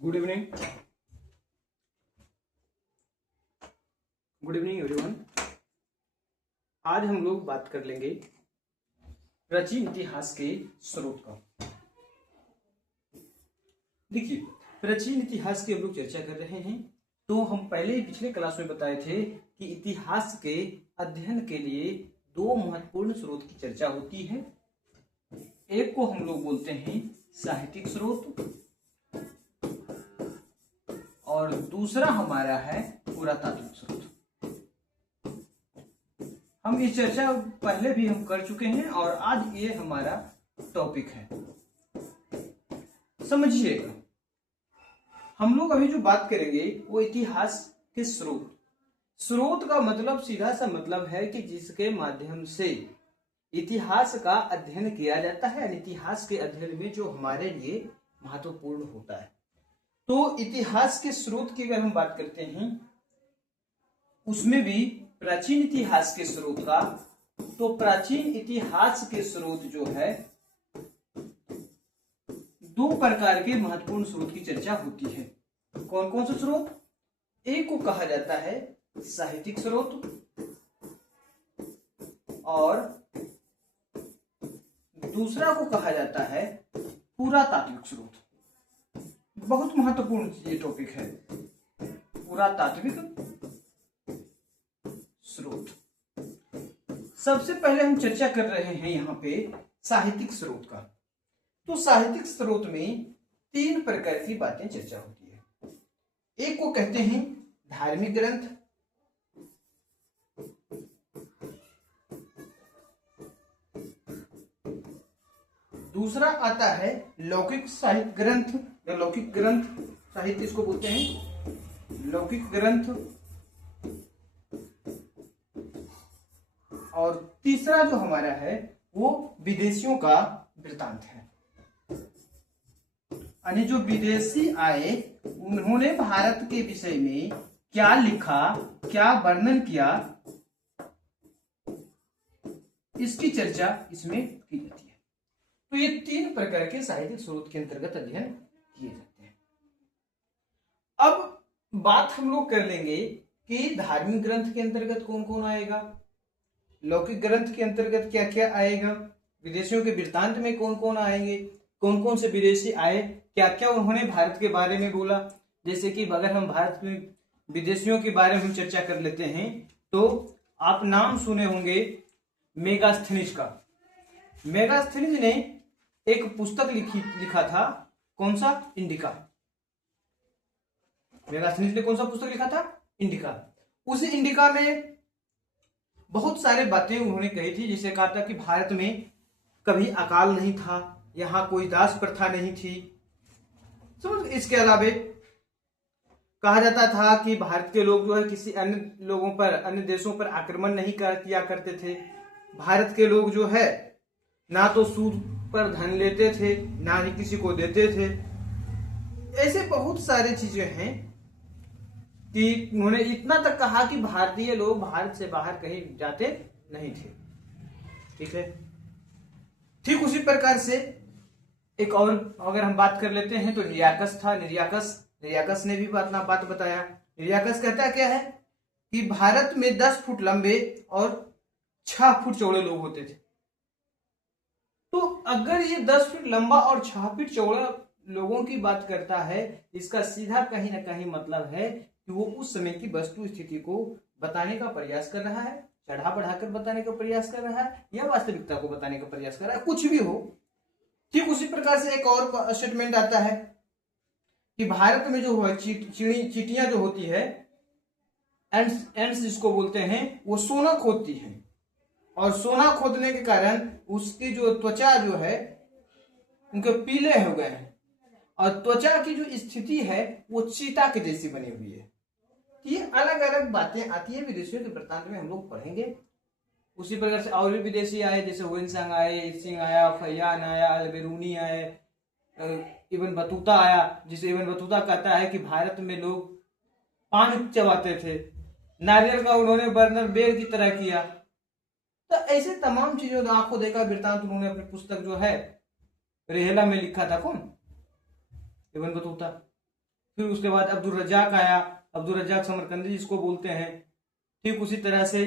Good evening everyone. आज हम लोग बात कर लेंगे प्राचीन इतिहास के स्रोत का। देखिए, प्राचीन इतिहास की हम लोग चर्चा कर रहे हैं। तो हम पहले ही पिछले क्लास में बताए थे कि इतिहास के अध्ययन के लिए दो महत्वपूर्ण स्रोत की चर्चा होती है। एक को हम लोग बोलते हैं साहित्यिक स्रोत और दूसरा हमारा है पुरातात्विक स्रोत। हम इस चर्चा पहले भी हम कर चुके हैं और आज ये हमारा टॉपिक है। समझिएगा, हम लोग अभी जो बात करेंगे वो इतिहास के स्रोत का मतलब सीधा सा मतलब है कि जिसके माध्यम से इतिहास का अध्ययन किया जाता है। इतिहास के अध्ययन में जो हमारे लिए महत्वपूर्ण होता है। तो इतिहास के स्रोत की अगर हम बात करते हैं उसमें भी प्राचीन इतिहास के स्रोत का, तो प्राचीन इतिहास के स्रोत जो है दो प्रकार के महत्वपूर्ण स्रोत की चर्चा होती है। कौन कौन से स्रोत? एक को कहा जाता है साहित्यिक स्रोत और दूसरा को कहा जाता है पुरातात्विक स्रोत। बहुत महत्वपूर्ण ये टॉपिक है, पुरातात्विक स्रोत। सबसे पहले हम चर्चा कर रहे हैं यहाँ पे साहित्यिक स्रोत का। तो साहित्यिक स्रोत में तीन प्रकार की बातें चर्चा होती है। एक को कहते हैं धार्मिक ग्रंथ, दूसरा आता है लौकिक साहित्य ग्रंथ या लौकिक ग्रंथ साहित्य इसको बोलते हैं, लौकिक ग्रंथ। और तीसरा जो हमारा है वो विदेशियों का वृत्तांत है। यानी जो विदेशी आए उन्होंने भारत के विषय में क्या लिखा, क्या वर्णन किया, इसकी चर्चा इसमें की जाती है। तो ये तीन प्रकार के साहित्यिक स्रोत के अंतर्गत अध्ययन किए जाते हैं। अब बात हम लोग कर लेंगे कि धार्मिक ग्रंथ के अंतर्गत कौन कौन आएगा, लौकिक ग्रंथ के अंतर्गत क्या क्या आएगा, विदेशियों के वृत्तांत में कौन कौन आएंगे, कौन कौन से विदेशी आए, क्या क्या उन्होंने भारत के बारे में बोला। जैसे कि अगर हम भारत में विदेशियों के बारे में चर्चा कर लेते हैं तो आप नाम सुने होंगे मेगास्थनीज का। मेगास्थनीज ने एक पुस्तक लिखा था, कौन सा? इंडिका। मेगास्थनीज ने कौन सा पुस्तक लिखा था? इंडिका। उस इंडिका में बहुत सारे बातें उन्होंने कही थी। जैसे कहा था कि भारत में कभी अकाल नहीं था, यहां कोई दास प्रथा नहीं थी। समझ। इसके अलावा कहा जाता था कि भारत के लोग जो है किसी अन्य लोगों पर, अन्य देशों पर आक्रमण नहीं किया करते थे। भारत के लोग जो है ना तो सूद पर धन लेते थे, ना ही किसी को देते थे। ऐसे बहुत सारी चीजें हैं कि उन्होंने इतना तक कहा कि भारतीय लोग भारत से बाहर कहीं जाते नहीं थे। ठीक है। ठीक उसी प्रकार से एक और अगर हम बात कर लेते हैं तो निरियाकस था। निरियाकस ने भी अपना बात बताया। निरियाकस कहता क्या है कि भारत में 10 फुट लंबे और 6 फुट चौड़े लोग होते थे। तो अगर ये 10 फीट लंबा और 6 फीट चौड़ा लोगों की बात करता है, इसका सीधा कहीं ना कहीं मतलब है कि वो उस समय की वस्तु स्थिति को बताने का प्रयास कर रहा है, चढ़ा बढ़ाकर बताने का प्रयास कर रहा है, या वास्तविकता को बताने का प्रयास कर रहा है, कुछ भी हो। ठीक उसी प्रकार से एक और स्टेटमेंट आता है कि भारत में जो है चींटियां जो होती है, एंड्स जिसको बोलते हैं, वो सोना खोदती हैं और सोना खोदने के कारण उसकी जो त्वचा जो है उनके पीले हो गए हैं और त्वचा की जो स्थिति है वो चीता के जैसी बनी हुई है। ये अलग अलग बातें आती है विदेशियों के वृत्तांत में, हम लोग पढ़ेंगे। उसी प्रकार से और भी विदेशी आए, जैसे हुएनसांग आए, इत्सिंग आया, फैयान आया, अल्बेरूनी आए, इब्न बतूता आया। जिसे इब्न बतूता कहता है कि भारत में लोग पान चबाते थे, नारियल का उन्होंने बर्नर बेर की तरह किया। तो ऐसे तमाम चीजों का आंखों देखा वृत्तांत उन्होंने अपनी पुस्तक जो है रेहला में लिखा था। कौन? Ibn Battuta. फिर उसके बाद अब्दुल रज्जाक आया, अब्दुल रज्जाक समरकंदी जिसको बोलते हैं। ठीक उसी तरह से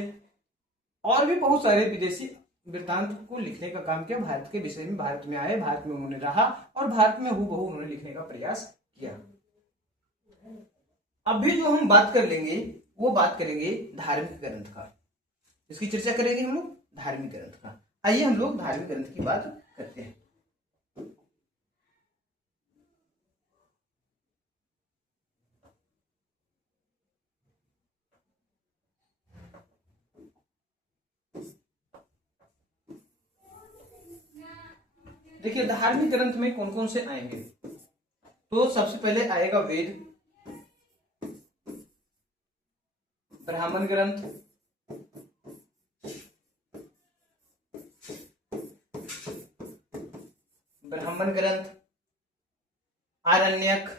और भी बहुत सारे विदेशी वृत्तांत को लिखने का काम किया भारत के विषय में। भारत में आए, भारत में उन्होंने रहा और भारत में हूबहू उन्होंने लिखने का प्रयास किया। अभी जो हम बात कर लेंगे वो बात करेंगे धार्मिक ग्रंथ का। इसकी चर्चा करेंगे हम लोग धार्मिक ग्रंथ का। आइए हम लोग धार्मिक ग्रंथ की बात करते हैं। देखिए धार्मिक ग्रंथ में कौन कौन से आएंगे। तो सबसे पहले आएगा वेद, ब्राह्मण ग्रंथ, आरण्यक,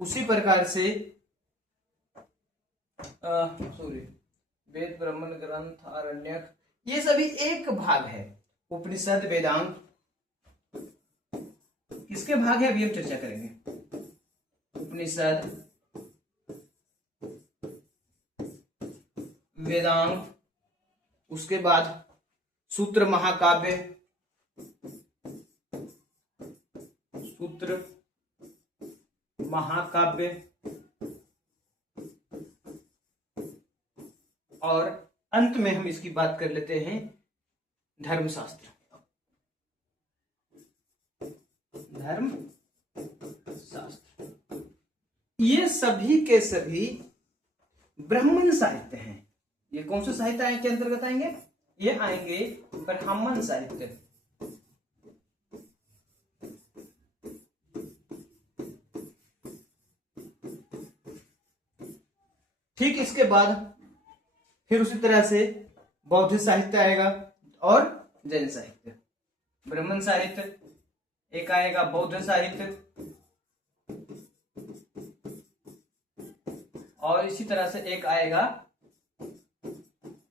उसी प्रकार से वेद, ब्राह्मण ग्रंथ, आरण्यक, ये सभी एक भाग है। उपनिषद, वेदांत किसके भाग है अभी हम चर्चा करेंगे। उपनिषद, वेदांत, उसके बाद सूत्र महाकाव्य, सूत्र महाकाव्य, और अंत में हम इसकी बात कर लेते हैं धर्मशास्त्र। धर्मशास्त्र ये सभी के सभी ब्राह्मण साहित्य हैं। ये कौन से साहित्य के अंतर्गत आएंगे? ये आएंगे ब्राह्मण साहित्य। ठीक इसके बाद फिर उसी तरह से बौद्ध साहित्य आएगा और जैन साहित्य। ब्राह्मण साहित्य एक आएगा, बौद्ध साहित्य, और इसी तरह से एक आएगा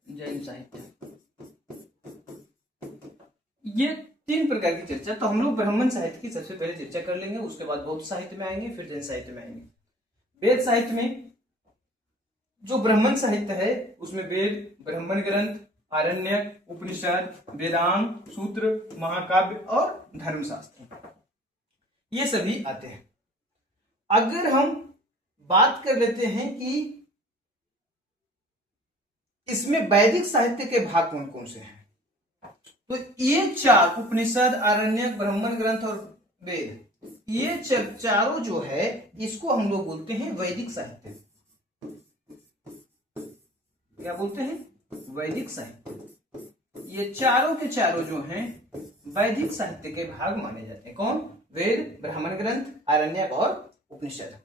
जैन साहित्य। ये तीन प्रकार की चर्चा। तो हम लोग ब्राह्मण साहित्य की सबसे पहले चर्चा कर लेंगे, उसके बाद बौद्ध साहित्य में आएंगे, फिर जैन साहित्य में आएंगे। वेद साहित्य में जो ब्राह्मण साहित्य है उसमें वेद, ब्राह्मण ग्रंथ, आरण्यक, उपनिषद, वेदांत, सूत्र, महाकाव्य और धर्मशास्त्र ये सभी आते हैं। अगर हम बात कर लेते हैं कि इसमें वैदिक साहित्य के भाग कौन कौन से हैं, तो ये चार उपनिषद, आरण्यक, ब्राह्मण ग्रंथ और वेद, ये चारों जो है इसको हम लोग बोलते हैं वैदिक साहित्य। क्या बोलते हैं? वैदिक साहित्य। ये चारों के चारों जो हैं वैदिक साहित्य के भाग माने जाते हैं। कौन? वेद, ब्राह्मण ग्रंथ, आरण्यक और उपनिषद।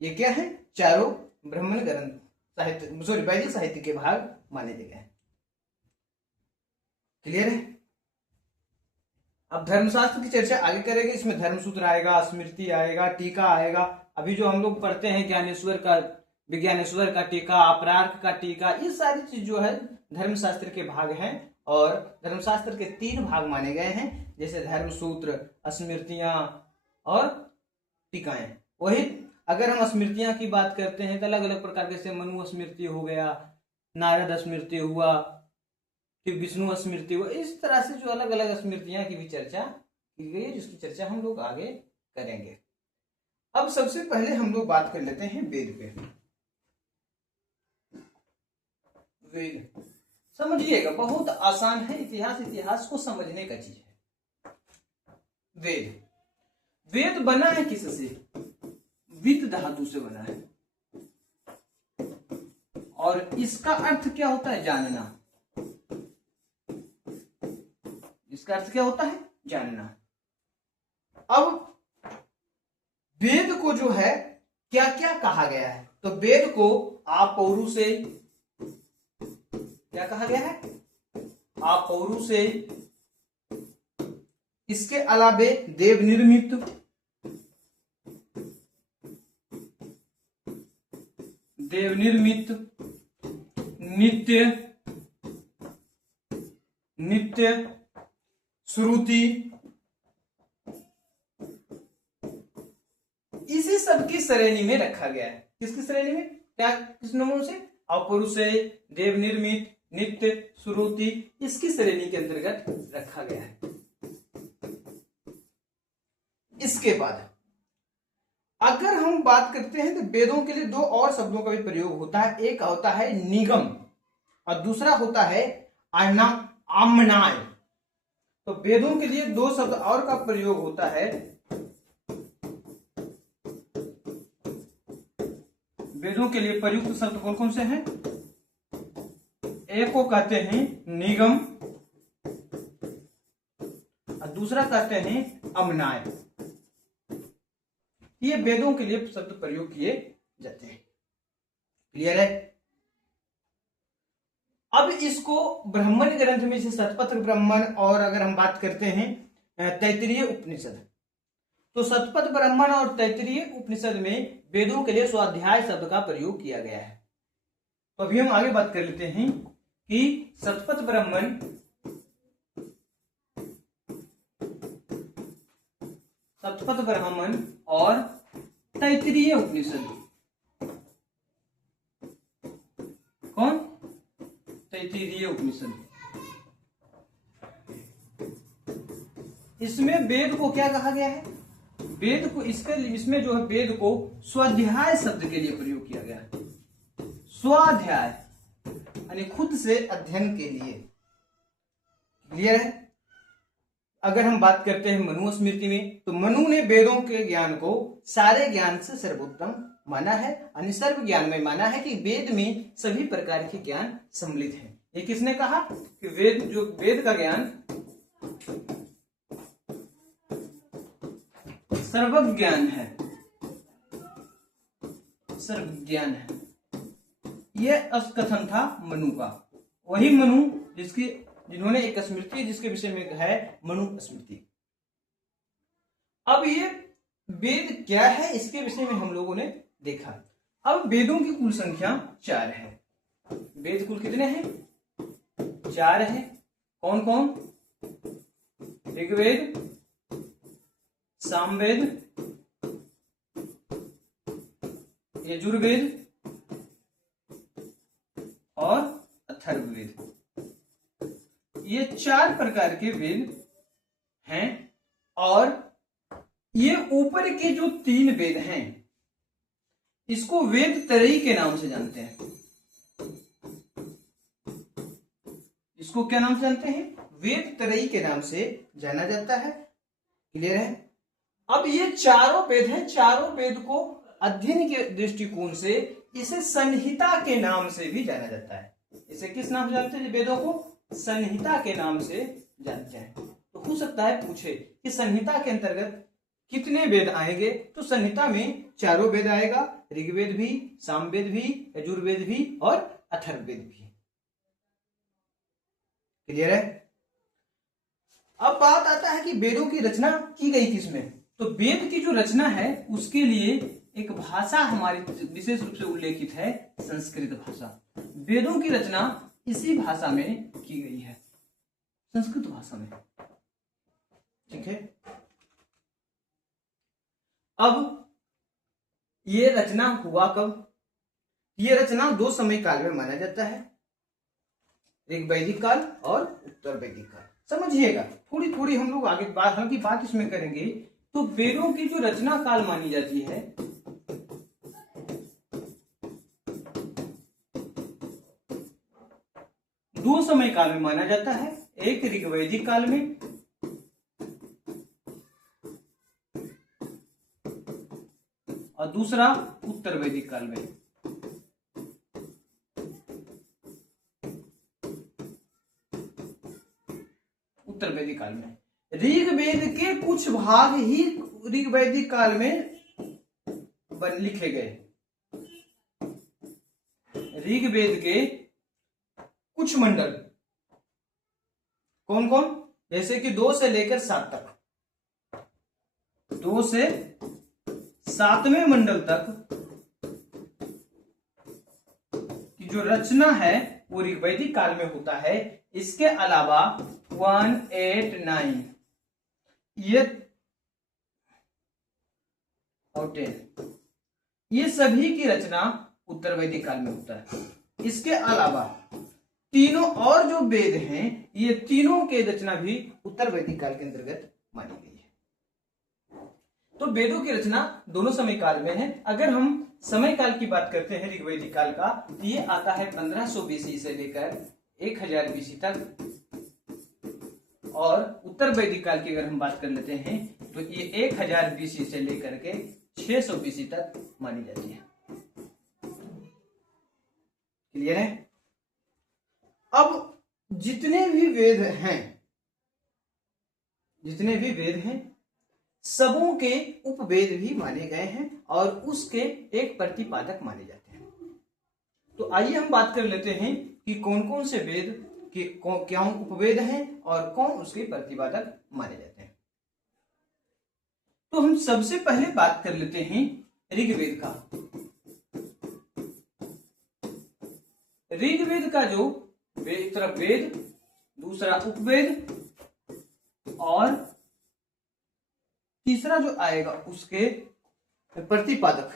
ये क्या है? चारों ब्राह्मण ग्रंथ साहित्य, सॉरी, वैदिक साहित्य के भाग माने गए हैं। क्लियर है? अब धर्मशास्त्र की चर्चा आगे करेंगे। इसमें धर्मसूत्र आएगा, स्मृति आएगा, टीका आएगा। अभी जो हम लोग पढ़ते हैं ज्ञानेश्वर का, विज्ञानेश्वर का टीका, अपरार्थ का टीका, ये सारी चीज जो है धर्मशास्त्र के भाग हैं। और धर्मशास्त्र के 3 भाग माने गए हैं, जैसे धर्मसूत्र, स्मृतियां और टीकाएं। वही अगर हम स्मृतियां की बात करते हैं तो अलग अलग प्रकार के, जैसे मनु स्मृति हो गया, नारद स्मृति हुआ, फिर विष्णु स्मृति हुआ। इस तरह से जो अलग अलग स्मृतियां की भी चर्चा की गई है, जिसकी चर्चा हम लोग आगे करेंगे। अब सबसे पहले हम लोग बात कर लेते हैं वेद पे। वेद समझिएगा, बहुत आसान है, इतिहास को समझने का चीज है। वेद बना है किससे? विद धातु से बना है। और इसका अर्थ क्या होता है? जानना। इसका अर्थ क्या होता है? जानना। अब वेद को जो है क्या क्या कहा गया है? तो वेद को आपौरु से, क्या कहा गया है? आपौरु से। इसके अलावे देव निर्मित, नित्य श्रुति, इसी सब की श्रेणी में रखा गया है। किसकी श्रेणी में? क्या किस नामों से? अपौरुषेय, देव निर्मित, नित्य, श्रुति, इसकी श्रेणी के अंतर्गत रखा गया है। इसके बाद अगर हम बात करते हैं तो वेदों के लिए दो और शब्दों का भी प्रयोग होता है। एक होता है निगम और दूसरा होता है आमनाय। तो वेदों के लिए दो शब्द और का प्रयोग होता है। वेदों के लिए प्रयुक्त शब्द कौन कौन से हैं? एक को कहते हैं निगम और दूसरा कहते हैं अमनाय। ये वेदों के लिए शब्द प्रयोग किए जाते हैं। क्लियर है? अब इसको ब्राह्मण ग्रंथ में से शतपथ ब्राह्मण और अगर हम बात करते हैं तैत्तिरीय उपनिषद, तो शतपथ ब्राह्मण और तैत्तिरीय उपनिषद में वेदों के लिए स्वाध्याय शब्द का प्रयोग किया गया है। तो अभी हम आगे बात कर लेते हैं कि शतपथ ब्राह्मण और तैत्तिरीय उपनिषद। कौन? तैत्तिरीय उपनिषद। इसमें वेद को क्या कहा गया है? वेद को इसमें जो है वेद को स्वाध्याय शब्द के लिए प्रयोग किया गया है। स्वाध्याय यानी खुद से अध्ययन के लिए। क्लियर है? अगर हम बात करते हैं मनुस्मृति में, तो मनु ने वेदों के ज्ञान को सारे ज्ञान से सर्वोत्तम माना है, यानी सर्व ज्ञान में माना है कि वेद में सभी प्रकार के ज्ञान सम्मिलित हैं। ये किसने कहा कि वेद का ज्ञान सर्वज्ञान है, सर्वज्ञान है। यह कथन था मनु का। वही मनु जिन्होंने एक स्मृति जिसके विषय में है मनु स्मृति। अब ये वेद क्या है इसके विषय में हम लोगों ने देखा। अब वेदों की कुल संख्या 4 है। वेद कुल कितने हैं? 4 है। कौन कौन? ऋग्वेद, सामवेद, यजुर्वेद और अथर्ववेद। ये 4 प्रकार के वेद हैं और ये ऊपर के जो 3 वेद हैं इसको वेद त्रयी के नाम से जानते हैं। इसको क्या नाम से जानते हैं? वेद त्रयी के नाम से जाना जाता है। क्लियर है? अब ये चारों वेद हैं। चारों वेद को अध्ययन के दृष्टिकोण से इसे संहिता के नाम से भी जाना जाता है। इसे किस नाम से जानते हैं? वेदों को संहिता के नाम से जानते हैं। तो हो सकता है पूछे कि संहिता के अंतर्गत कितने वेद आएंगे? तो संहिता में चारों वेद आएगा, ऋग्वेद भी, सामवेद भी, यजुर्वेद भी और अथर्ववेद भी। क्लियर है? अब बात आता है कि वेदों की रचना की गई किसमें? तो वेद की जो रचना है उसके लिए एक भाषा हमारी विशेष रूप से उल्लेखित है, संस्कृत भाषा। वेदों की रचना इसी भाषा में की गई है, संस्कृत भाषा में। ठीक है? अब ये रचना हुआ कब? ये रचना 2 समय काल में माना जाता है, ऋग्वैदिक काल और उत्तर वैदिक काल। समझिएगा, थोड़ी थोड़ी हम लोग आगे हल्की बात इसमें करेंगे। तो वेदों की जो रचना काल मानी जाती है 2 समय काल में माना जाता है। एक ऋग्वैदिक काल में और दूसरा उत्तर वैदिक काल में। उत्तर वैदिक काल में ऋग्वेद के कुछ भाग ही ऋग्वैदिक काल में लिखे गए। ऋग्वेद के कुछ मंडल कौन कौन? जैसे कि 2 से लेकर 7 तक, 2 से 7वें मंडल तक की जो रचना है वो ऋग्वैदिक काल में होता है। इसके अलावा 189 ये और 10 ये सभी की रचना उत्तर वैदिक काल में होता है। इसके अलावा तीनों और जो वेद हैं ये तीनों के रचना भी उत्तर वैदिक काल के अंतर्गत मानी गई है। तो वेदों की रचना दोनों समय काल में है। अगर हम समय काल की बात करते हैं ऋग्वैदिक काल का, तो ये आता है 1500 बीसी से लेकर 1000 बीसी तक। और उत्तर वैदिक काल की अगर हम बात कर लेते हैं तो ये 1000 बीसी से लेकर के 600 बीसी तक मानी जाती है। क्लियर है? अब जितने भी वेद हैं सबों के उपवेद भी माने गए हैं और उसके एक प्रतिपादक माने जाते हैं। तो आइए हम बात कर लेते हैं कि कौन कौन से वेद के क्या उपवेद हैं और कौन उसके प्रतिपादक माने जाते हैं। तो हम सबसे पहले बात कर लेते हैं ऋग्वेद का। ऋग्वेद का जो एक तरफ वेद, दूसरा उपवेद और तीसरा जो आएगा उसके प्रतिपादक।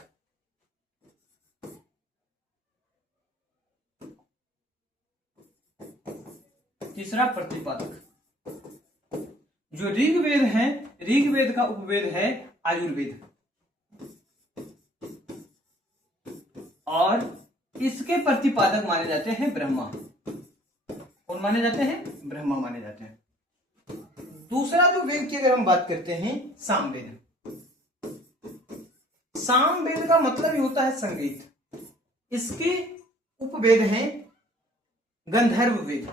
तीसरा प्रतिपादक जो ऋग्वेद है, ऋग्वेद का उपवेद है आयुर्वेद और इसके प्रतिपादक माने जाते हैं ब्रह्मा। कौन माने जाते हैं? ब्रह्मा माने जाते हैं। दूसरा जो वेद की अगर हम बात करते हैं सामवेद। सामवेद का मतलब ही होता है संगीत। इसके उपवेद हैं गंधर्व वेद।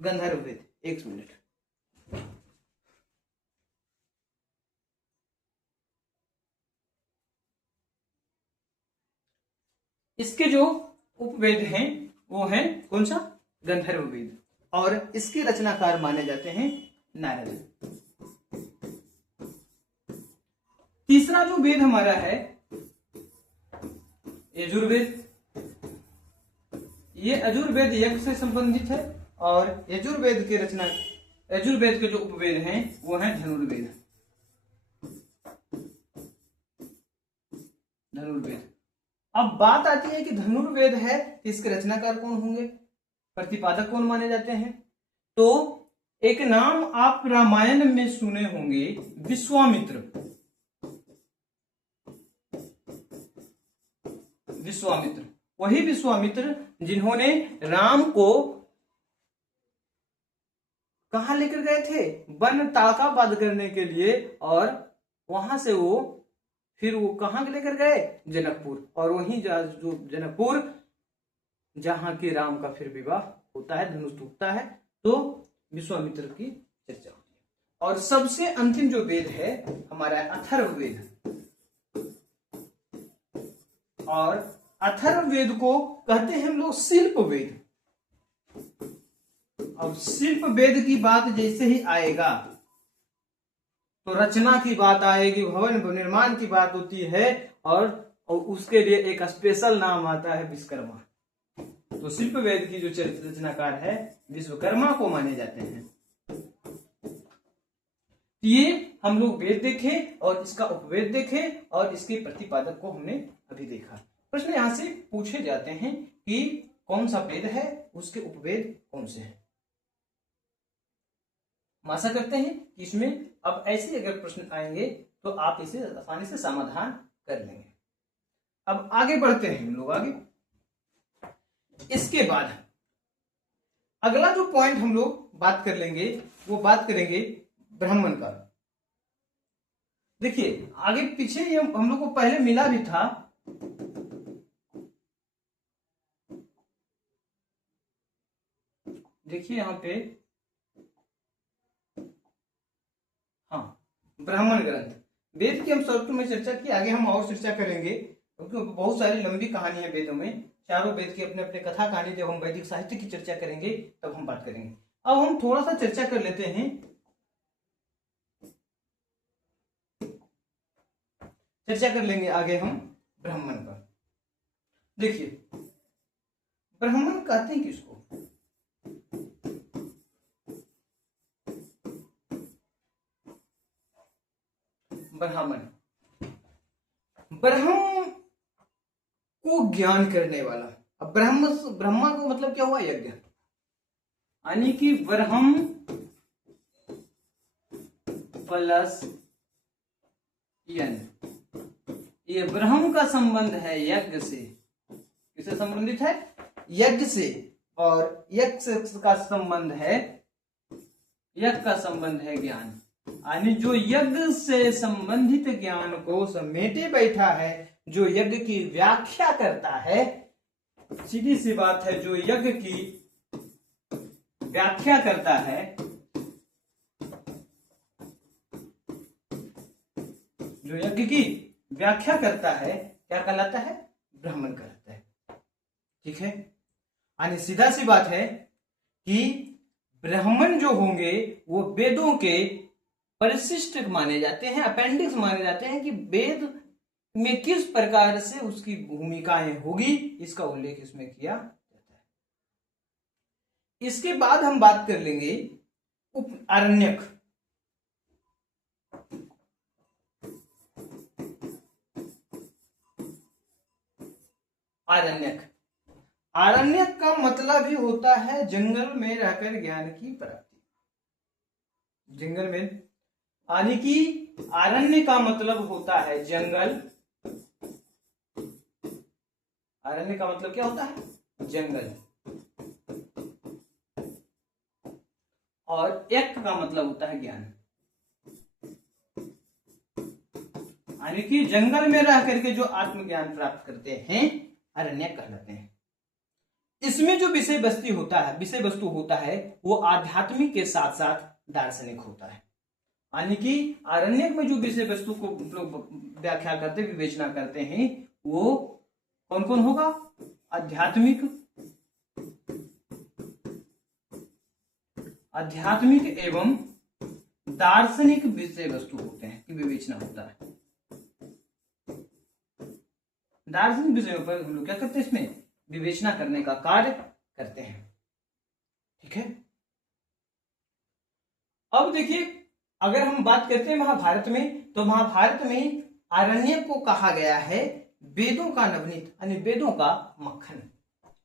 गंधर्व वेद, एक मिनट। इसके जो उपवेद हैं वो हैं कौन सा? गंधर्व वेद। और इसके रचनाकार माने जाते हैं नारद। तीसरा जो वेद हमारा है यजुर्वेद। ये यजुर्वेद यज्ञ से संबंधित है और यजुर्वेद के जो उपवेद हैं वो हैं धनुर्वेद। अब बात आती है कि धनुर्वेद है, इसके रचनाकार कौन होंगे, प्रतिपादक कौन माने जाते हैं? तो एक नाम आप रामायण में सुने होंगे, विश्वामित्र। वही विश्वामित्र जिन्होंने राम को कहां लेकर गए थे? वन ताड़काबाद करने के लिए। और वहां से फिर वो कहां लेकर गए? जनकपुर। और वहीं जो जनकपुर जहां के राम का फिर विवाह होता है, धनुष टूटता है, तो विश्वामित्र की चर्चा होती है। और सबसे अंतिम जो वेद है हमारा अथर्ववेद। और अथर्ववेद को कहते हैं हम लोग शिल्प वेद। अब शिल्प वेद की बात जैसे ही आएगा तो रचना की बात आएगी, भवन निर्माण की बात होती है और उसके लिए एक स्पेशल नाम आता है विश्वकर्मा। तो शिल्प वेद की जो रचनाकार है विश्वकर्मा को माने जाते हैं। ये हम लोग वेद देखे और इसका उपवेद देखे और इसके प्रतिपादक को हमने अभी देखा। प्रश्न यहां से पूछे जाते हैं कि कौन सा वेद है, उसके उपवेद कौन से हैं। हम आशा करते हैं कि इसमें अब ऐसे अगर प्रश्न आएंगे तो आप इसे आसानी से समाधान कर लेंगे। अब आगे बढ़ते हैं हम लोग आगे। इसके बाद अगला जो पॉइंट हम लोग बात कर लेंगे वो बात करेंगे ब्राह्मण का। देखिए आगे पीछे ये हम लोग को पहले मिला भी था। देखिए यहां पे ब्राह्मण ग्रंथ वेद की हम शॉर्ट में चर्चा की, आगे हम और चर्चा करेंगे क्योंकि बहुत सारी लंबी कहानी है वेदों में। चारों वेद की अपने अपने कथा कहानी, जब हम वैदिक साहित्य की चर्चा करेंगे तब हम बात करेंगे। अब हम थोड़ा सा चर्चा कर लेते हैं चर्चा कर लेंगे आगे हम ब्राह्मण पर। देखिए, ब्राह्मण कहते हैं किसको? ब्राह्मण, ब्रह्म को ज्ञान करने वाला। अब ब्रह्मा को मतलब क्या हुआ? यज्ञ, यानी कि ब्रह्म प्लस यन, ये ब्रह्म का संबंध है यज्ञ से। किससे संबंधित है? यज्ञ से। और यज्ञ का संबंध है, यज्ञ का संबंध है ज्ञान, यानी जो यज्ञ से संबंधित ज्ञान को समेटे बैठा है, जो यज्ञ की व्याख्या करता है। सीधी सी बात है, जो यज्ञ की व्याख्या करता है, जो यज्ञ की व्याख्या करता है, क्या कहलाता है? ब्राह्मण कहलाता है। ठीक है, यानी सीधा सी बात है कि ब्राह्मण जो होंगे वो वेदों के परिशिष्ट माने जाते हैं, अपेंडिक्स माने जाते हैं, कि वेद में किस प्रकार से उसकी भूमिकाएं होगी, इसका उल्लेख इसमें किया जाता है। इसके बाद हम बात कर लेंगे आरण्यक। आरण्यक, आरण्यक का मतलब ही होता है जंगल में रहकर ज्ञान की प्राप्ति। जंगल में, यानी कि आरण्य का मतलब होता है जंगल। आरण्य का मतलब क्या होता है? जंगल। और यज्ञ का मतलब होता है ज्ञान, यानी कि जंगल में रह करके जो आत्मज्ञान प्राप्त करते हैं, अरण्य कहलाते हैं। इसमें जो विषय वस्तु होता है वो आध्यात्मिक के साथ साथ दार्शनिक होता है। यानी कि आरण्यक में जो विषय वस्तु को लोग व्याख्या करते, विवेचना करते हैं, वो कौन कौन होगा? आध्यात्मिक एवं दार्शनिक विषय वस्तु होते हैं कि विवेचना होता है। दार्शनिक विषयों पर हम लोग क्या करते हैं? इसमें विवेचना करने का कार्य करते हैं। ठीक है, अब देखिए, अगर हम बात करते हैं महाभारत में, तो महाभारत में आरण्यक को कहा गया है वेदों का नवनीत, यानी वेदों का मक्खन।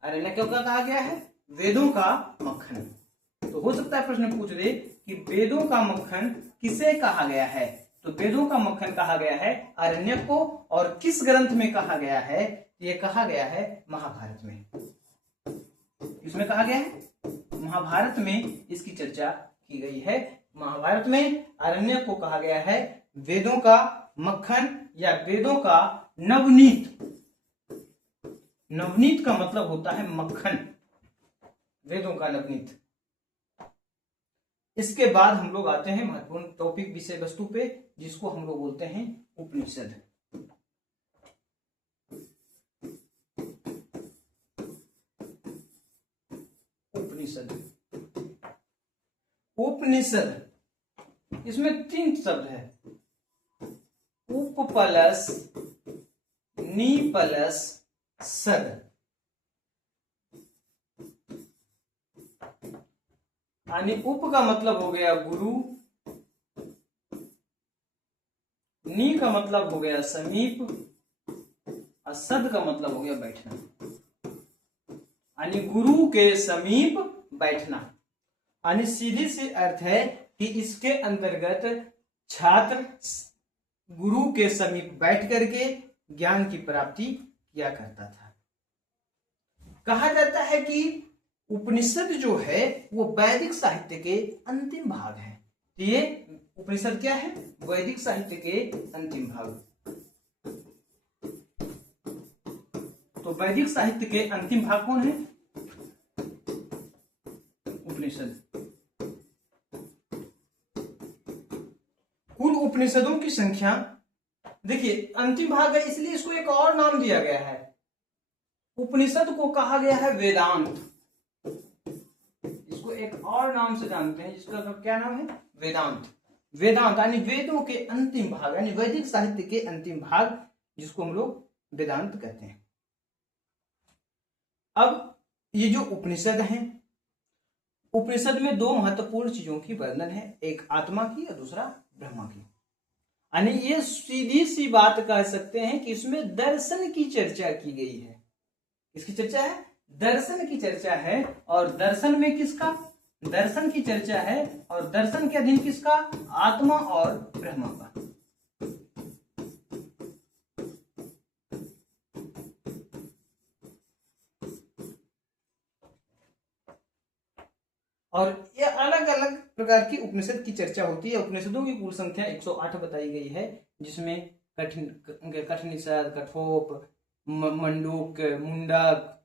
आरण्यक क्यों कहा गया है? वेदों का मक्खन। तो हो सकता है प्रश्न पूछ दे कि वेदों का मक्खन किसे कहा गया है? तो वेदों का मक्खन कहा गया है आरण्यक को। और किस ग्रंथ में कहा गया है? ये कहा गया है महाभारत में। किसमें कहा गया है? महाभारत में इसकी चर्चा की गई है। महाभारत में आरण्यक को कहा गया है वेदों का मक्खन या वेदों का नवनीत। नवनीत का मतलब होता है मक्खन, वेदों का नवनीत। इसके बाद हम लोग आते हैं महत्वपूर्ण टॉपिक, विषय वस्तु पे, जिसको हम लोग बोलते हैं उपनिषद। उपनिषद, इसमें 3 शब्द है, उप प्लस नी प्लस सद। यानी उप का मतलब हो गया गुरु, नी का मतलब हो गया समीप, और सद का मतलब हो गया बैठना। यानी गुरु के समीप बैठना, यानी सीधी सी अर्थ है कि इसके अंतर्गत छात्र गुरु के समीप बैठ करके ज्ञान की प्राप्ति किया करता था। कहा जाता है कि उपनिषद जो है वो वैदिक साहित्य के अंतिम भाग है। तो ये उपनिषद क्या है? वैदिक साहित्य के अंतिम भाग। तो वैदिक साहित्य के अंतिम भाग कौन है? उपनिषद। कुल उपनिषदों की संख्या देखिए, अंतिम भाग है इसलिए इसको एक और नाम दिया गया है। उपनिषद को कहा गया है वेदांत। इसको एक और नाम से जानते हैं, जिसका क्या नाम है? वेदांत। वेदांत यानी वेदों के अंतिम भाग यानी वैदिक साहित्य के अंतिम भाग, जिसको हम लोग वेदांत कहते हैं। अब ये जो उपनिषद हैं, उपनिषद में दो महत्वपूर्ण चीजों की वर्णन है, एक आत्मा की और दूसरा ब्रह्मा की। यानी ये सीधी सी बात कह सकते हैं कि इसमें दर्शन की चर्चा की गई है। किसकी चर्चा है? दर्शन की चर्चा है। और दर्शन में किसका? दर्शन की चर्चा है और दर्शन के अधीन किसका? आत्मा और ब्रह्मा का। और ये अलग अलग प्रकार की उपनिषद की चर्चा होती है। उपनिषदों की कुल संख्या 108 बताई गई है, जिसमें कठनिषद, कठोप, मंडूक, मुंडक,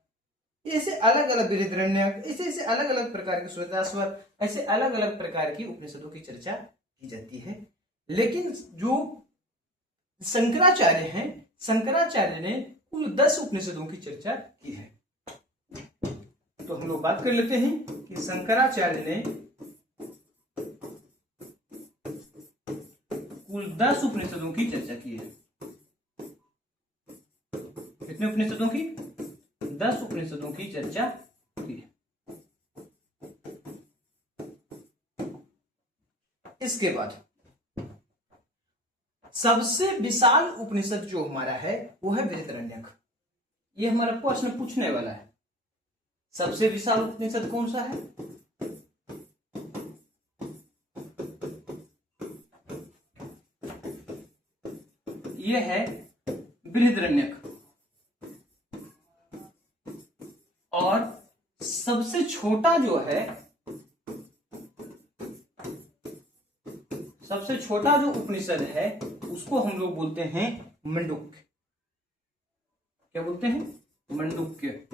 ऐसे अलग अलग बृहदारण्यक, ऐसे अलग अलग प्रकार के श्वेताश्वर, ऐसे अलग अलग प्रकार की उपनिषदों की चर्चा की जाती है। लेकिन जो शंकराचार्य हैं, शंकराचार्य ने कुल 10 उपनिषदों की चर्चा की है। तो हम लोग बात कर लेते हैं कि शंकराचार्य ने कुल 10 उपनिषदों की चर्चा की है। कितने उपनिषदों की? 10 उपनिषदों की चर्चा की है। इसके बाद सबसे विशाल उपनिषद जो हमारा है वो है बृहदारण्यक। ये हमारा प्रश्न पूछने वाला है, सबसे विशाल उपनिषद कौन सा है? ये है बृहदारण्यक। और सबसे छोटा जो है, सबसे छोटा जो उपनिषद है उसको हम लोग बोलते हैं मंडूक्य। क्या बोलते हैं? मंडूक्य।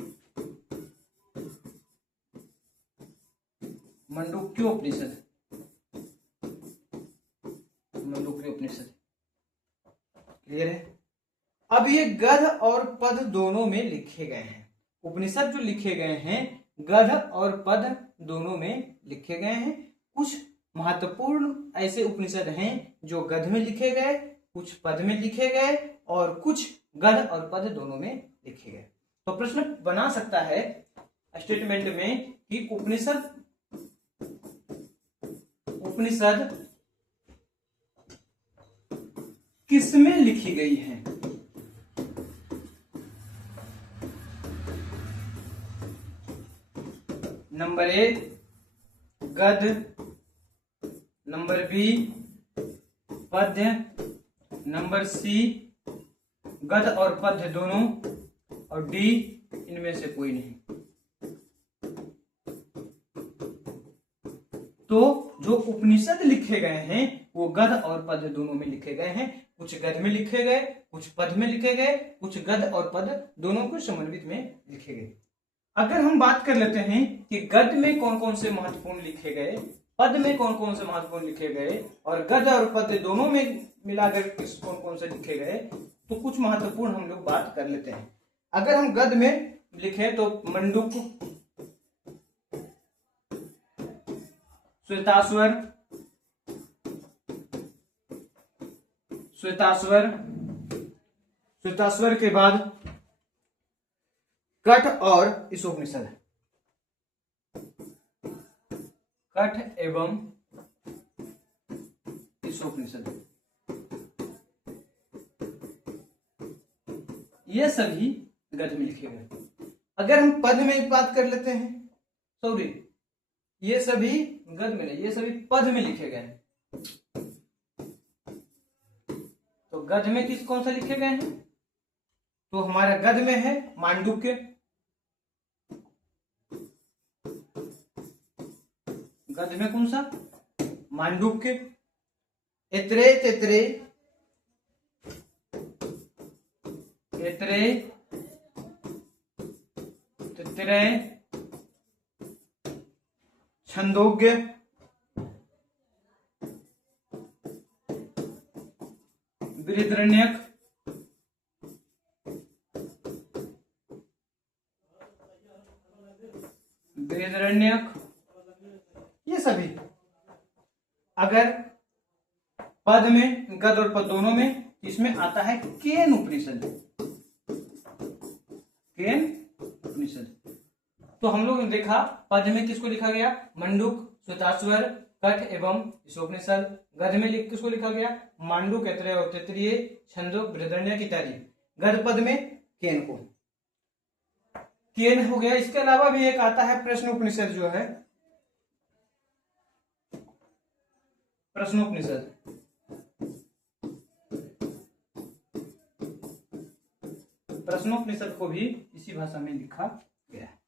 मंडूक्य उपनिषद। मंडूक्य उपनिषद। क्लियर है? अब ये गद्य और पद दोनों में लिखे गए हैं। उपनिषद जो लिखे गए हैं गद्य और पद दोनों में लिखे गए हैं। कुछ महत्वपूर्ण ऐसे उपनिषद हैं जो गद्य में लिखे गए, कुछ पद में लिखे गए और कुछ गद्य और पद दोनों में लिखे गए। तो प्रश्न बना सकता है स्टेटमेंट में कि उपनिषद किसमें लिखी गई है? नंबर ए गद्य, नंबर बी पद्य, नंबर सी गद्य और पद्य दोनों, और डी इनमें से कोई नहीं। तो जो उपनिषद लिखे गए हैं वो गद्य और पद्य दोनों में लिखे गए हैं। कुछ गद्य में लिखे गए, कुछ पद में लिखे गए, कुछ गद्य और पद दोनों को समन्वित में लिखे गए। अगर हम बात कर लेते हैं कि गद्य में कौन कौन से महत्वपूर्ण लिखे गए, पद में कौन कौन से महत्वपूर्ण लिखे गए और गद्य और पद्य दोनों में मिलाकर कौन कौन से लिखे गए, तो कुछ महत्वपूर्ण हम लोग बात कर लेते हैं। अगर हम गद्य में लिखे तो मंडूक, श्वेताश्वर, श्वेताश्वर के बाद कठ और ईशोपनिषद। कठ एवं ईशोपनिषद, ये सभी गद्य में लिखे गए। अगर हम पद में बात कर लेते हैं, सॉरी ये सभी गद्य में नहीं, ये सभी पद में लिखे गए हैं। तो गद्य में किस कौन सा लिखे गए हैं? तो हमारा गद्य में है मांडुक्य, गद्य में कौन सा? मांडुक्य, ऐत्रेय, तैत्रेय, ऐत्रेय, तैत्रेय, छंदोग्य, बृहदारण्यक, ये सभी। अगर पद में, गद और पद दोनों में। इसमें आता है केन उपनिषद। केन उपनिषद। तो हम लोग ने देखा पद में किसको लिखा गया, मंडूक, श्वेताश्वर, कठ एवं ईशोपनिषद। गद में किसको लिखा गया, मांडूक, ऐतरेय और तैत्तिरीय, छंदोक, बृहदारण्यक इत्यादि। गद पद में केन को, केन हो गया। इसके अलावा भी एक आता है प्रश्नोपनिषद, जो है प्रश्नोपनिषद। प्रश्नोपनिषद को भी इसी भाषा में लिखा गया है।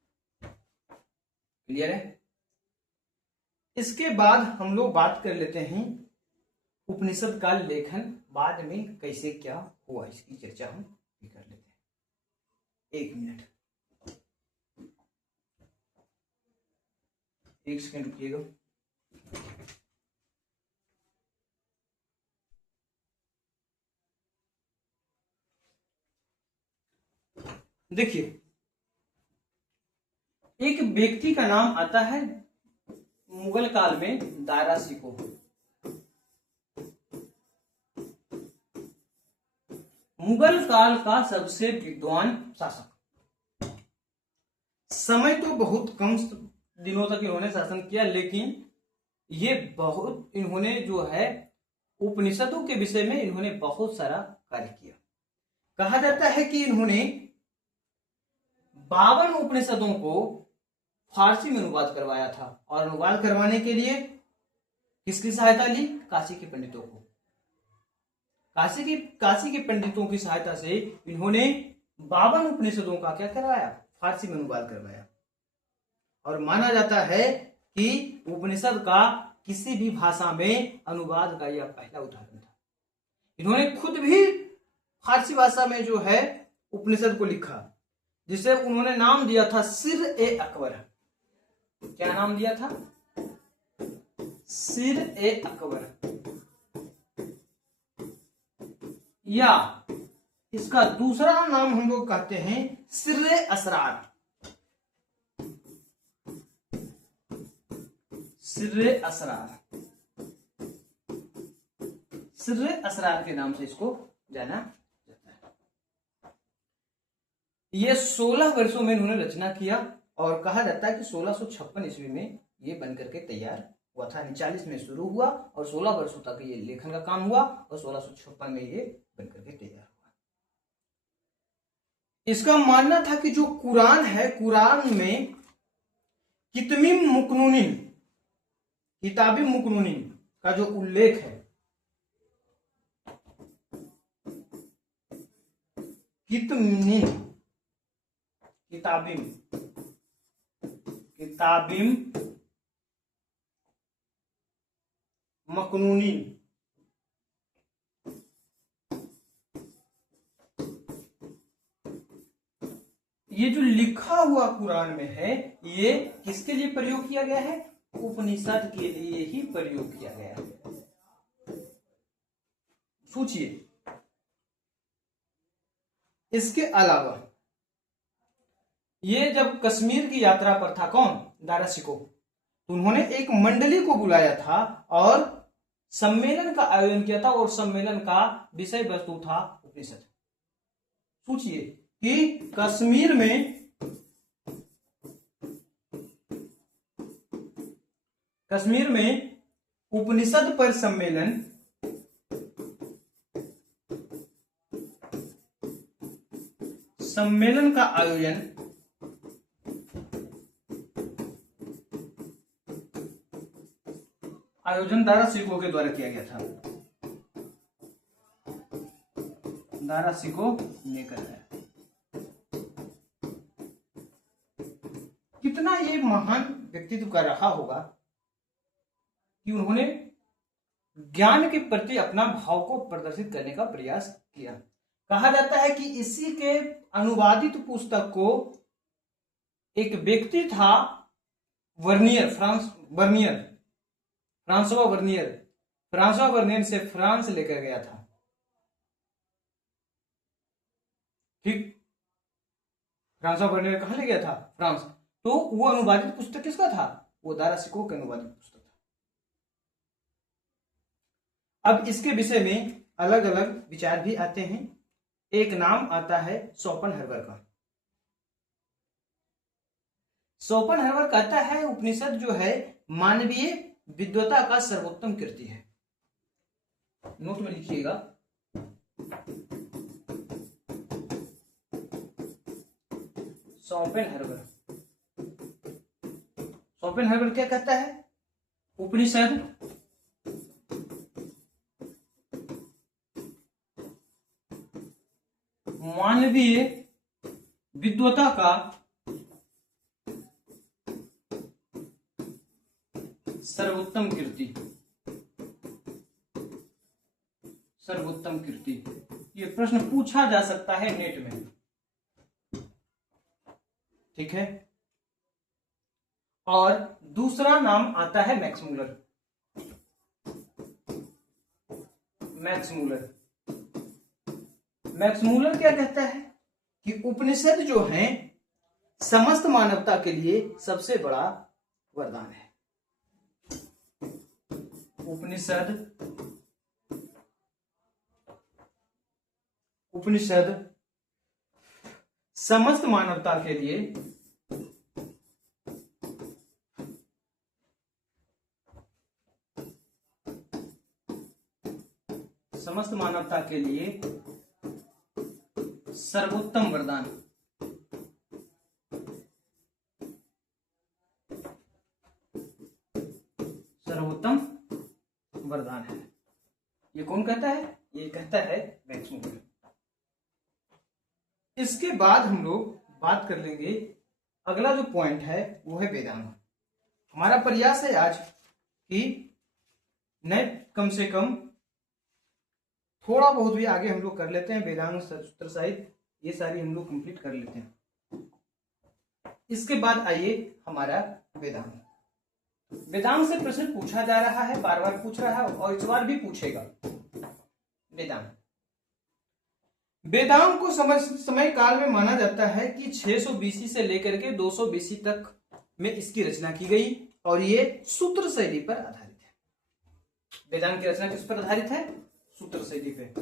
क्लियर है। इसके बाद हम लोग बात कर लेते हैं उपनिषद का लेखन बाद में कैसे क्या हुआ, इसकी चर्चा हम भी कर लेते हैं। 1 मिनट, 1 सेकंड रुकिएगा। देखिए, एक व्यक्ति का नाम आता है मुगल काल में, दारा शिकोह। मुगल काल का सबसे विद्वान शासक। समय तो बहुत कम दिनों तक इन्होंने शासन किया, लेकिन ये बहुत, इन्होंने जो है उपनिषदों के विषय में इन्होंने बहुत सारा कार्य किया। कहा जाता है कि इन्होंने 52 उपनिषदों को फारसी में अनुवाद करवाया था, और अनुवाद करवाने के लिए किसकी सहायता ली, काशी के पंडितों को। काशी के पंडितों की सहायता से इन्होंने 52 उपनिषदों का क्या करवाया, फारसी में अनुवाद करवाया। और माना जाता है कि उपनिषद का किसी भी भाषा में अनुवाद का यह पहला उदाहरण था। इन्होंने खुद भी फारसी भाषा में जो है उपनिषद को लिखा, जिसे उन्होंने नाम दिया था सिर ए अकबर। क्या नाम दिया था, सिर ए अकबर, या इसका दूसरा नाम हम लोग कहते हैं सिर ए असरार। सिर ए असरार, सिर ए असरार के नाम से इसको जाना जाता है। ये 16 वर्षों में इन्होंने रचना किया, और कहा जाता है कि 1656 ईस्वी में ये बनकर के तैयार हुआ था। 39 में शुरू हुआ और 16 वर्षों तक ये लेखन का काम हुआ, और 1656 में ये बनकर के तैयार हुआ। इसका मानना था कि जो कुरान है, कुरान में किताबिम मुकनुनीन का जो उल्लेख है, किताबिम मकनूनीन, ये जो लिखा हुआ कुरान में है, ये किसके लिए प्रयोग किया गया है, उपनिषद के लिए ही प्रयोग किया गया है। सोचिए। इसके अलावा ये जब कश्मीर की यात्रा पर था, कौन, दारा शिकोह, तो उन्होंने एक मंडली को बुलाया था और सम्मेलन का आयोजन किया था, और सम्मेलन का विषय वस्तु था उपनिषद। सोचिए कि कश्मीर में उपनिषद पर सम्मेलन का आयोजन दारा शिकोह के द्वारा किया गया था। दारा शिकोह ने कराया। कितना ये महान व्यक्तित्व का रहा होगा कि उन्होंने ज्ञान के प्रति अपना भाव को प्रदर्शित करने का प्रयास किया। कहा जाता है कि इसी के अनुवादित पुस्तक को एक व्यक्ति था, फ्रांसवा वर्नियर से फ्रांस लेकर गया था। ठीक, फ्रांसवा वर्नियर कहां ले गया था, फ्रांस। तो वो अनुवादित पुस्तक किसका था, वो दारा शिकोह का अनुवादित पुस्तक था। अब इसके विषय में अलग अलग विचार भी आते हैं। एक नाम आता है शोपेनहावर का। शोपेनहावर कहता है उपनिषद जो है मानवीय विद्वता का सर्वोत्तम कृति है। नोट में लिखिएगा, शोपेनहावर। शोपेनहावर क्या कहता है? उपनिषद मानवीय विद्वता का सर्वोत्तम कृति। सर्वोत्तम कृति, ये प्रश्न पूछा जा सकता है नेट में, ठीक है। और दूसरा नाम आता है Max Muller. Max Muller, Max Muller क्या कहता है कि उपनिषद जो है समस्त मानवता के लिए सबसे बड़ा वरदान है। उपनिषद समस्त मानवता के लिए सर्वोत्तम वरदान। सर्वोत्तम वरदान है। ये कौन कहता है? ये कहता है मैक्स मूलर। इसके बाद हम लोग बात कर लेंगे, अगला जो पॉइंट है वो है वेदांग। हमारा प्रयास है आज कि न कम से कम थोड़ा बहुत भी आगे हम लोग कर लेते हैं। वेदांग, सूत्र साहित्य, ये सारी हम लोग कंप्लीट कर लेते हैं। इसके बाद आइए हमारा वेदांग। वेदांग से प्रश्न पूछा जा रहा है, बार बार पूछ रहा है और इस बार भी पूछेगा। वेदांग, वेदांग को समय काल में माना जाता है कि 600 बीसी से लेकर के 200 बीसी तक में इसकी रचना की गई और ये सूत्र शैली पर आधारित है। वेदांग की रचना किस पर आधारित है? सूत्र शैली पे।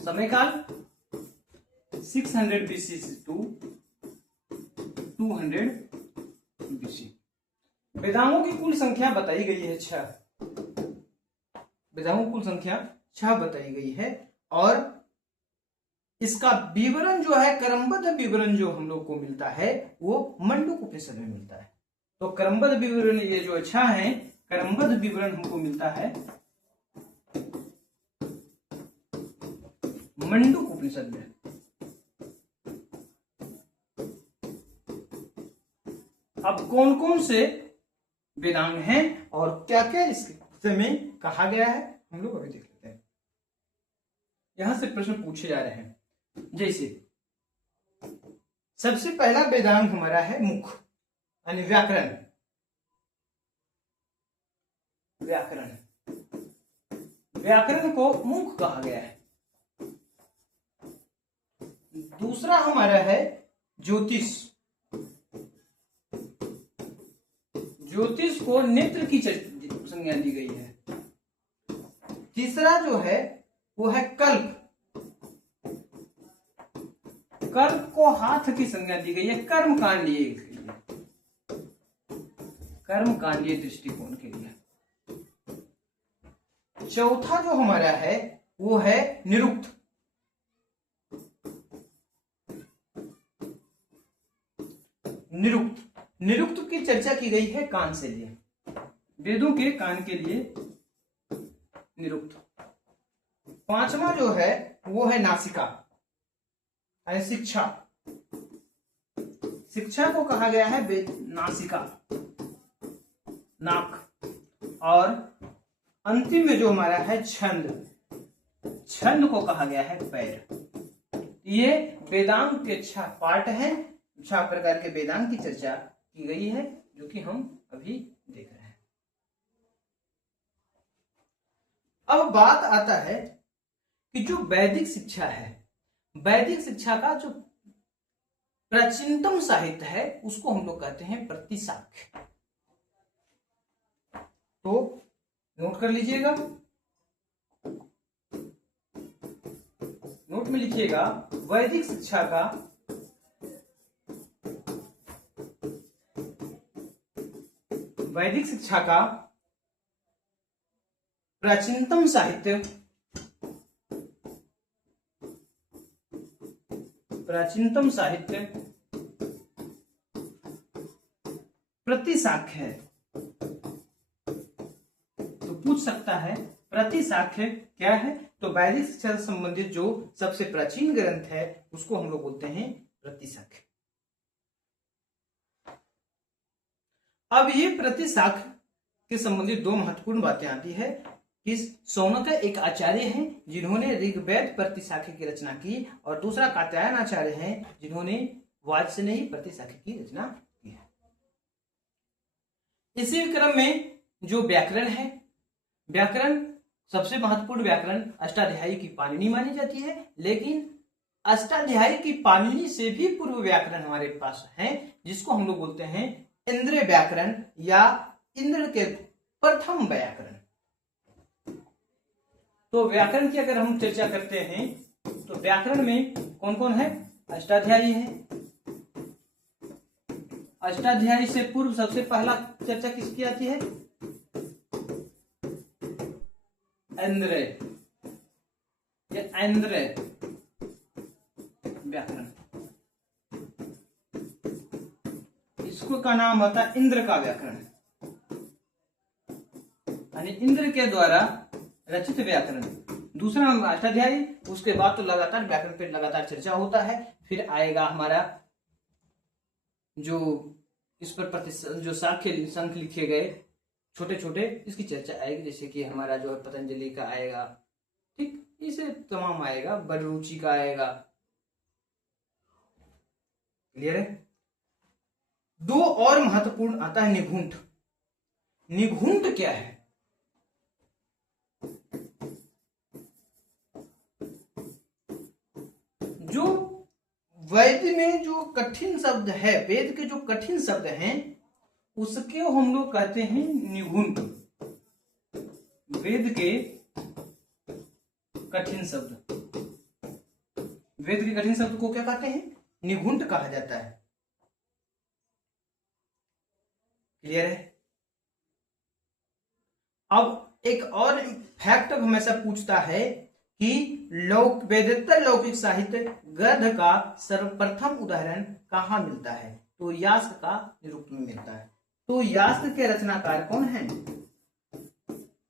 समय काल 600 बीसी टू 200 बीसी। वेदांगों की कुल संख्या बताई गई है 6। वेदांगों की कुल संख्या 6 बताई गई है और इसका विवरण जो है, क्रमबद्ध विवरण जो हम लोग को मिलता है वो मंडूक उपनिषद में मिलता है। तो क्रमबद्ध विवरण ये जो 6 है, क्रमबद्ध विवरण हमको मिलता है मंडूक उपनिषद में। अब कौन कौन से वेदांग हैं और क्या क्या इसके में कहा गया है हम लोग अभी देख लेते हैं। यहां से प्रश्न पूछे जा रहे हैं, जैसे सबसे पहला वेदांग हमारा है मुख, यानी व्याकरण। व्याकरण, व्याकरण को मुख कहा गया है। दूसरा हमारा है ज्योतिष। ज्योतिष को नेत्र की संज्ञा दी गई है। तीसरा जो है वो है कल्प। कल्प को हाथ की संज्ञा दी गई है कर्मकांडीय के लिए, कर्मकांडीय दृष्टिकोण के लिए। चौथा जो हमारा है वो है निरुक्त। निरुक्त, निरुक्त की चर्चा की गई है कान से लिए, वेदों के कान के लिए निरुक्त। पांचवा जो है वो है नासिका, यानी शिक्षा। शिक्षा को कहा गया है नासिका, नाक। और अंतिम में जो हमारा है छंद, छंद को कहा गया है पैर। ये वेदांग के 6 पार्ट हैं, 6 प्रकार के वेदांग की चर्चा की गई है जो कि हम अभी देख रहे हैं। अब बात आता है कि जो वैदिक शिक्षा है, वैदिक शिक्षा का जो प्राचीनतम साहित्य है उसको हम लोग कहते हैं प्रतिशाख्य। तो नोट कर लीजिएगा, नोट में लिखिएगा वैदिक शिक्षा का प्राचीनतम साहित्य प्रतिशाख्य है। तो पूछ सकता है प्रतिशाख्य क्या है, तो वैदिक शिक्षा से संबंधित जो सबसे प्राचीन ग्रंथ है उसको हम लोग बोलते हैं प्रतिशाख्य। अब ये प्रतिशाख्य के संबंधित दो महत्वपूर्ण बातें आती है कि सौनक एक आचार्य हैं जिन्होंने ऋग्वेद प्रतिशाख्य की रचना की, और दूसरा कात्यायन आचार्य हैं जिन्होंने वाजस्नेयी प्रतिशाख्य की रचना की है। इसी क्रम में जो व्याकरण है, व्याकरण सबसे महत्वपूर्ण व्याकरण अष्टाध्यायी की पाणिनि मानी जाती है, लेकिन अष्टाध्यायी की पाणिनि से भी पूर्व व्याकरण हमारे पास है जिसको हम लोग बोलते हैं इंद्र व्याकरण या इंद्र के प्रथम व्याकरण। तो व्याकरण की अगर हम चर्चा करते हैं तो व्याकरण में कौन कौन है, अष्टाध्यायी है। अष्टाध्यायी से पूर्व सबसे पहला चर्चा किसकी आती है, इंद्र या इंद्र व्याकरण, इसको का नाम होता है इंद्र का व्याकरण, यानी इंद्र के द्वारा रचित व्याकरण। दूसरा अष्टाध्यायी, उसके बाद तो लगातार व्याकरण पे लगातार चर्चा होता है। फिर आएगा हमारा जो इस पर जो शाख्य संख लिखे गए छोटे छोटे, इसकी चर्चा आएगी, जैसे कि हमारा जो है पतंजलि का आएगा, ठीक, इसे तमाम आएगा, बड़रुचि का आएगा। क्लियर है। दो और महत्वपूर्ण आता है निघुंट। निघुंट क्या है, जो वेद में जो कठिन शब्द है, वेद के जो कठिन शब्द हैं उसके हम लोग कहते हैं निघुंट। वेद के कठिन शब्द, वेद के कठिन शब्द को क्या कहते हैं, निघुंट कहा जाता है। क्लियर है। अब एक और फैक्ट हमेशा पूछता है कि वेदोत्तर लौकिक साहित्य गद्य का सर्वप्रथम उदाहरण कहाँ मिलता है, तो यास्क का निरुक्त में मिलता है। तो यास्क के रचनाकार कौन हैं,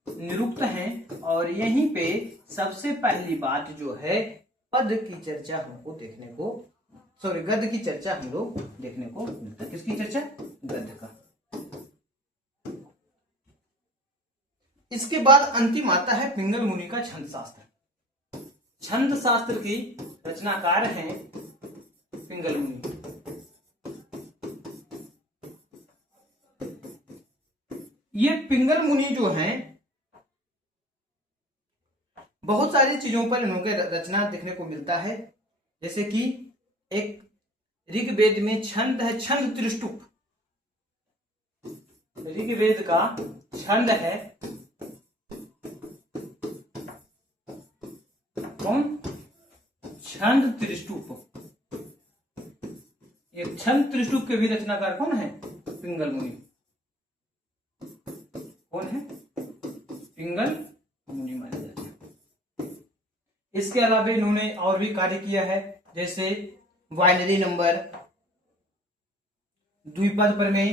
निरुक्त हैं, और यहीं पे सबसे पहली बात जो है पद की चर्चा हमको देखने को, सॉरी गद्य की चर्चा हम लोग देखने को मिलता है। किसकी चर्चा, गद्य का। इसके बाद अंतिम आता है पिंगल मुनि का छंद शास्त्र। छंद शास्त्र की रचनाकार हैं पिंगल मुनि। ये पिंगल मुनि जो हैं बहुत सारी चीजों पर इन्होंने रचना देखने को मिलता है, जैसे कि एक ऋग्वेद में छंद है, छंद त्रिष्टुप, ऋग्वेद का छंद है कौन, छंद त्रिष्टुप। एक छंद त्रिष्टुप के भी रचनाकार कौन है, पिंगल मुनि। कौन है, पिंगल मुनि माने जाते हैं। इसके अलावा इन्होंने और भी कार्य किया है, जैसे बाइनरी नंबर, द्विपद प्रमेय,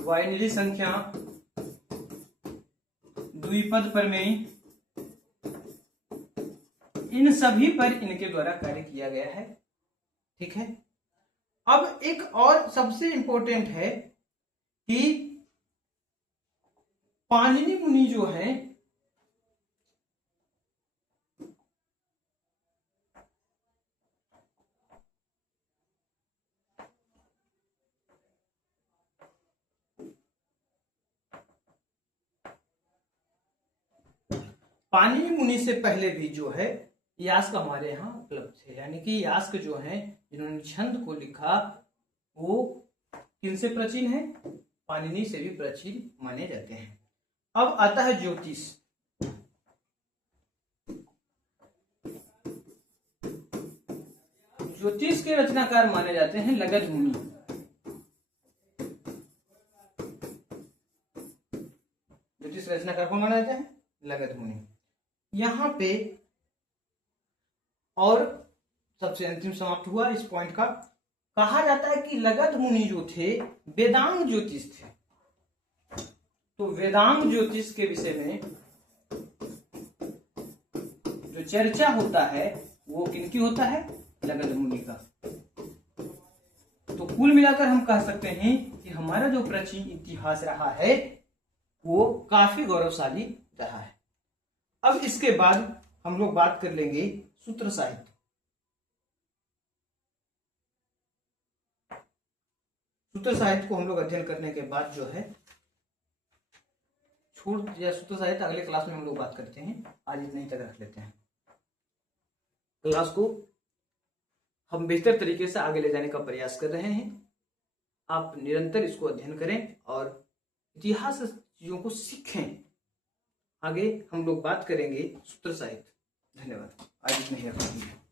बाइनरी संख्या, द्विपद प्रमेय, इन सभी पर इनके द्वारा कार्य किया गया है। ठीक है। अब एक और सबसे इंपॉर्टेंट है कि पाणिनि मुनि जो है पाणिनि मुनि से पहले भी जो है यास्क हमारे यहाँ उपलब्ध थे, यानी कि यास्क जो है जिन्होंने छंद को लिखा वो किनसे प्राचीन है, पाणिनि से भी प्राचीन माने जाते हैं। अब आता है ज्योतिष। ज्योतिष के रचनाकार माने जाते हैं लगध मुनि। ज्योतिष रचनाकार कौन माना जाता है? लगध मुनि। यहां पे और सबसे अंतिम समाप्त हुआ इस पॉइंट का, कहा जाता है कि लगध मुनि जो थे वेदांग ज्योतिष थे। तो वेदांग ज्योतिष के विषय में जो चर्चा होता है वो किनकी होता है? लगध मुनि का। तो कुल मिलाकर हम कह सकते हैं कि हमारा जो प्राचीन इतिहास रहा है वो काफी गौरवशाली रहा है। अब इसके बाद हम लोग बात कर लेंगे सूत्र साहित्य। सूत्र साहित्य को हम लोग अध्ययन करने के बाद जो है छूट या सूत्र साहित्य अगले क्लास में हम लोग बात करते हैं। आज इतना ही तक रख लेते हैं। क्लास को हम बेहतर तरीके से आगे ले जाने का प्रयास कर रहे हैं। आप निरंतर इसको अध्ययन करें और इतिहास चीजों को सीखें। आगे हम लोग बात करेंगे सूत्र साहित्य। धन्यवाद। आज इतना ही रखते हैं।